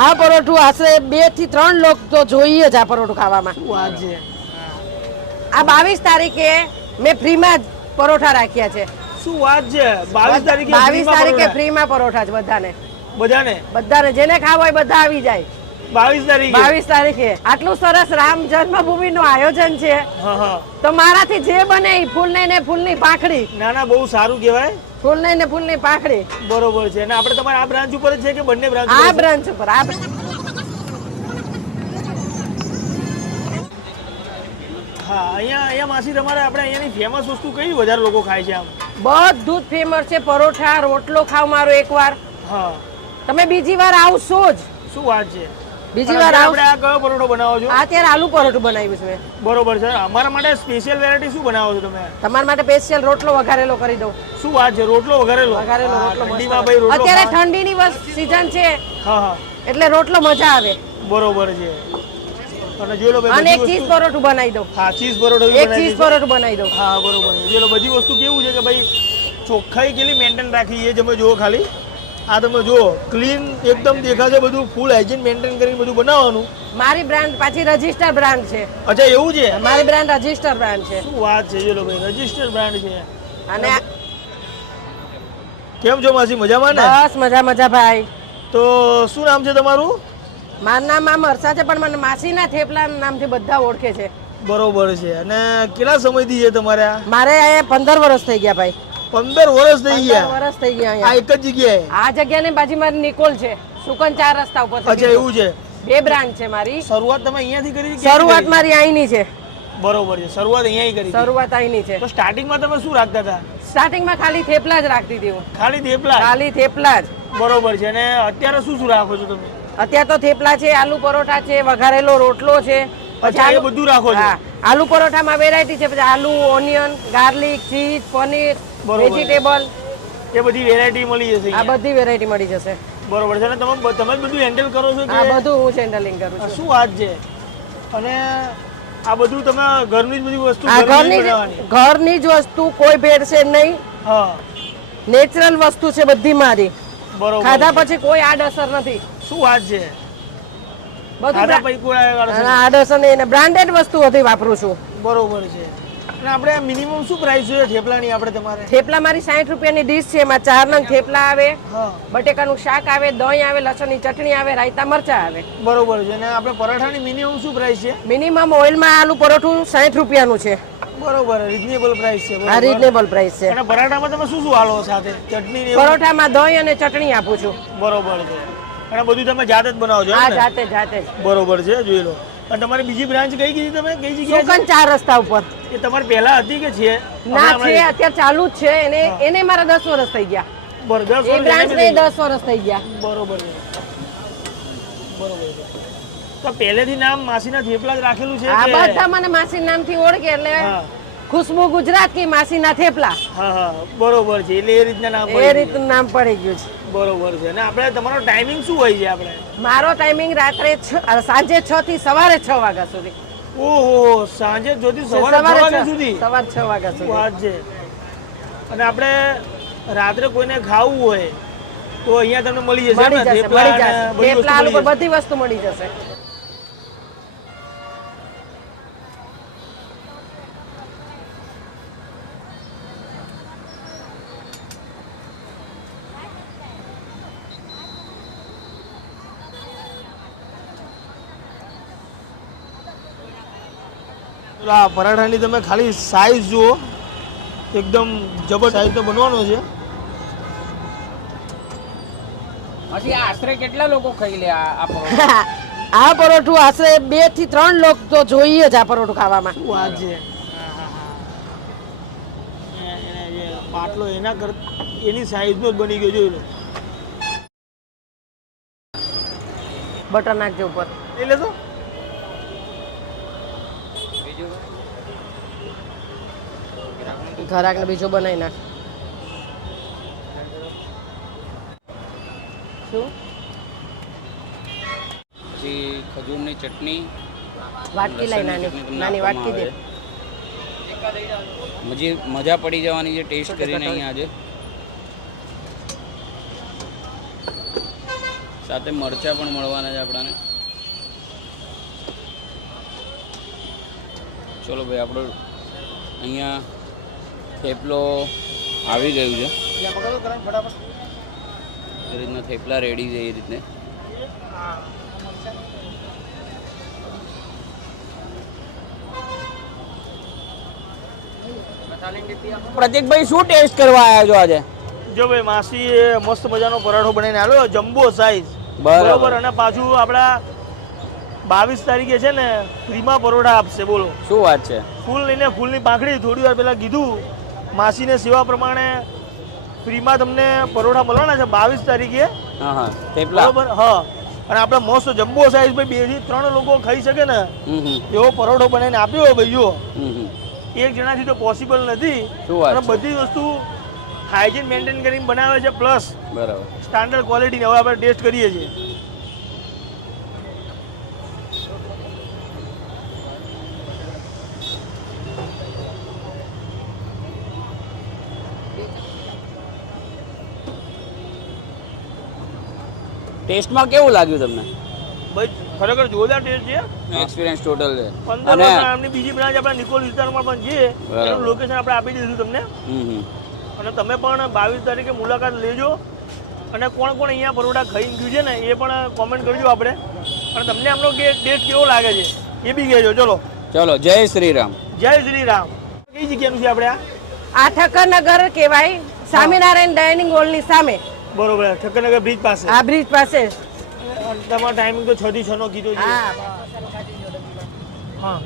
આ પરોઠું આશરે 2 થી 3 લોક તો જોઈએ જ આ પરોઠું ખાવામાં. શું વાત છે? આ 22 તારીખે મેં ફ્રીમાં જ પરોઠા રાખ્યા છે. શું વાત છે? 22 તારીખે 22 તારીખે ફ્રીમાં પરોઠા જ બધાને જેને ખાવા હોય બધા આવી જાય. 22 તારીખે આટલું સરસ રામ જન્મભૂમિ નું આયોજન છે. તો મારાથી જે બને એ ફૂલની પાંખડી. ના બહુ સારું કહેવાય. ફૂલની પાંખડી. બરોબર છે. અને આપણે તમારા આ બ્રાન્ચ ઉપર જ છે કે બંને બ્રાન્ચ? આ બ્રાન્ચ ઉપર. હા, અહીંયા માસી તમારે આપણે અહીંયાની ફેમસ વસ્તુ કઈ વધારે લોકો ખાય છે? આમ બધું જ ફેમસ છે. પરોઠા રોટલો ખાવ મારો એકવાર. હા, તમે બીજી વાર આવશો જ. શું વાત છે? બીજી વાર આપણે આ કયો પરોઠો બનાવો છો? અત્યારે આલુ પરોઠું બનાવ્યું છે. બરોબર છે. અમારા માટે સ્પેશિયલ વેરાયટી શું બનાવો છો તમે? તમારા માટે સ્પેશિયલ રોટલો વઘારેલો કરી દઉં. શું વાત છે? રોટલો વઘારેલો? ઠંડીમાં ભાઈ રોટલો. અત્યારે ઠંડીની સીઝન છે. હા, એટલે રોટલો મજા આવે. બરોબર છે. અને જોઈ લો ભાઈ, અને એક ચીઝ પરોઠું બનાવી દઉં. હા, ચીઝ પરોઠો એક ચીઝ પરોઠું બનાવી દઉં. હા, બરોબર છે. જોઈ લો, બધી વસ્તુ કેવું છે કે ભાઈ ચોખ્ખાઈ કેટલી મેન્ટેન રાખી એ તમે જુઓ. ખાલી આ તમે જુઓ, ક્લીન એકદમ દેખાશે. બધું ફૂલ હાઇજીન મેન્ટેન કરીને બધું બનાવવાનું. મારી બ્રાન્ડ પાછી રજિસ્ટર બ્રાન્ડ છે. અચ્છા, એવું છે? મારી બ્રાન્ડ રજિસ્ટર બ્રાન્ડ છે. શું વાત છે? જોઈ લો ભાઈ, રજિસ્ટર બ્રાન્ડ છે. અને કેમ છો માસી? મજામાં ને? બસ મજા ભાઈ. તો શું નામ છે તમારું? મારું નામ આમ હર્ષા છે, પણ મને માસીના થેપલા નામથી બધા ઓળખે છે. બરોબર છે. અને કેટલા સમયથી છે તમારે? મારે 15 વર્ષ થઈ ગયા ભાઈ. 15 વર્ષ થઈ ગયા? 15 વર્ષ થઈ ગયા. આ એક જ જગ્યાએ? આ જગ્યાની બાજુ મારી નિકોલ છે, સુકન 4 રસ્તા ઉપર. અચ્છા, એવું છે. 2 બ્રાન્ચ છે મારી. શરૂઆત તમે અહીંયાથી કરી? શરૂઆત મારી અહીંની છે. બરોબર છે. શરૂઆત અહીંયાથી કરી? શરૂઆત અહીંની છે. તો સ્ટાર્ટિંગમાં તમે શું રાખતા હતા? સ્ટાર્ટિંગમાં ખાલી થેપલા જ રાખતી હતી હું. ખાલી થેપલા? ખાલી થેપલા જ. બરોબર છે. અને અત્યારે શું રાખો છો તમે? અત્યારે તો થેપલા છે, આલુ પરોઠા છે, વઘારેલો રોટલો છે. પછી એ બધું રાખો છો? આલુ પરોઠામાં વેરાયટી છે. પછી આલુ, onion, garlic, cheese, paneer, vegetable, એ બધી વેરાયટી મળી જશે? આ બધી વેરાયટી મળી જશે. બરોબર છે. અને તમે બધું હેન્ડલ કરો છો કે? આ બધું હું હેન્ડલિંગ કરું છું. શું વાત છે? અને આ બધું તમે ઘરની જ બધી વસ્તુ? ઘરની જ વસ્તુ, કોઈ ભેળસેળ નહીં. હા, નેચરલ વસ્તુ છે બધી મારી. બરોબર. ખાધા પછી કોઈ આડઅસર નથી. શું વાત છે? બધું આડઅસર નહીં. બ્રાન્ડેડ વસ્તુ બધી વાપરું છું. બરોબર છે. અને આપણે મિનિમમ શું પ્રાઇસ છે થેપલાની? આપણે તમારે થેપલા મારી 60 રૂપિયાની ડીશ છે. એમાં 4 નંગ થેપલા આવે, બટેકાનું શાક આવે, દહીં આવે, લસણની ચટણી આવે, રાયતા મરચા આવે. બરોબર છે. અને આપણે પરાઠાની મિનિમમ શું પ્રાઇસ છે? મિનિમમ ઓઇલમાં આલુ પરોઠું 60 રૂપિયાનું છે. બરોબર, રીઝનેબલ પ્રાઇસ છે. આ રીઝનેબલ પ્રાઇસ છે. અને પરાઠામાં તમે શું શું આલો સાથે? ચટણી? પરોઠામાં દહીં અને ચટણી આપું છું. બરોબર છે. અને બધું તમે જાતે જ બનાવો છો? હા, જાતે જ. બરોબર છે. જોઈ લો. અને તમારી બીજી બ્રાન્ચ કઈ કીધી તમે? કઈ જગ્યાએ? સુકન 4 રસ્તા ઉપર. એ તમારી પહેલા હતી કે છે? ના, છે. અત્યારે ચાલુ જ છે. એને મારા 10 વર્ષ થઈ ગયા. બરોબર. એ બ્રાન્ચ ને 10 વર્ષ થઈ ગયા. બરોબર છે. બરોબર છે. તો પહેલેથી નામ માસીના થેપલા જ રાખેલું છે? આ બધા મને માસી નામથી ઓળખે એટલે ખુશ્બુ ગુજરાત કી માસીના થેપલા. હા, બરોબર છે. એટલે એ રીતના નામ એ રીતનું નામ પડી ગયું છે. બરોબર છે. અને આપણે તમારો ટાઈમિંગ શું હોય છે? આપણે મારો ટાઈમિંગ રાત્રે સાંજે 6 થી સવારે 6 વાગ્યા સુધી. ઓહો, સાંજે 6 થી સવારે 6 વાગ્યા સુધી? સવારે 6 વાગ્યા સુધી. વાત છે. અને આપણે રાત્રે કોઈને ખાવું હોય તો અહીંયા તમને મળી જશે? થેપલા, આલુ પર બધી વસ્તુ મળી જશે. આ પરાઠાની તમે ખાલી સાઈઝ જુઓ, એકદમ જબરદસ્ત સાઈઝનો બનવાનો છે. હજી આશરે કેટલા લોકો ખાઈ લે આ પરોઠું? આશરે 2 થી 3 લોક તો જોઈએ જ આ પરોઠું ખાવામાં. શું વાત છે? પાટલો એની સાઈઝનો જ બની ગયો. જોઈ લો. બટર નાખજો ઉપર. એટલે તો ઘરાકને બીજો બનાવી નાખ. શું? પછી ખજૂરની ચટણી, વાટકી લઈ નાની વાટકી દે. મજા પડી જવાની છે ટેસ્ટ કરીને અહીંયા આજે. સાથે મરચા પણ મળવાના છે આપણાને. ચલો ભાઈ, આપણો અહીંયા થેપલો આવી ગયું છે. એ રીતના થેપલા રેડી છે એ રીતે. પ્રતિકભાઈ, શું ટેસ્ટ કરવા આવ્યા છો આજે? જો ભાઈ, માસી એ મસ્ત મજાનો પરાઠો બનાવીને આવ્યો, જમ્બો સાઈઝ. બરાબર. બરોબર. અને પાછું આપણા 22 તારીખે છે ને ફ્રીમાં પરોઠા આપશે. બોલો શું વાત છે? ફૂલ લઈને ફૂલની પાંખડી. થોડી વાર પહેલા કીધું, માસીને સેવા પ્રમાણે ફ્રીમાં તમને પરોઠા મળવાના છે 22 તારીખે. હા હા, થેપલા. બરોબર. હા, અને આપણે મસ્ત જમ્બો સાઈઝ ભાઈ 2 થી 3 લોકો ખાઈ શકે ને એવો પરોઠો બનાવીને આપ્યો ભાઈ. જો એક જણાથી તો પોસિબલ નથી. અને બધી વસ્તુ હાઇજીન મેન્ટેન કરીને બનાવે છે, પ્લસ બરાબર સ્ટાન્ડર્ડ ક્વોલિટીની. હવે આપણે ટેસ્ટ કરીએ છીએ. ટેસ્ટમાં કેવું લાગ્યું તમને? ભાઈ ખરેખર જોરદાર ટેસ્ટ છે. એક્સપિરિયન્સ ટોટલ છે. 15 વર્ષ આમની બીજી બ્રાન્ચ આપણા નિકોલ વિસ્તારમાં પણ છે. એનું લોકેશન આપણે આપી દઈશું તમને. અને તમે પણ 22 તારીખે મુલાકાત લેજો. અને કોણ કોણ અહીંયા પરોઠા ખાઈને ગયું છે ને એ પણ કોમેન્ટ કરજો આપણે. અને તમને આમનો ટેસ્ટ કેવો લાગે છે એ બી કહેજો. ચલો ચલો, જય શ્રી રામ. જય શ્રી રામ. કઈ જગ્યાનું છે આપણે આ ઠક્કરનગર કહેવાય, સ્વામિનારાયણ ડાઇનિંગ હોલની સામે. બરોબર, ઠક્કરનગર બ્રિજ પાસે. આ બ્રિજ પાસે. તમારો ટાઈમિંગ તો 6 થી 6 નો કીધો છે. હા. હા.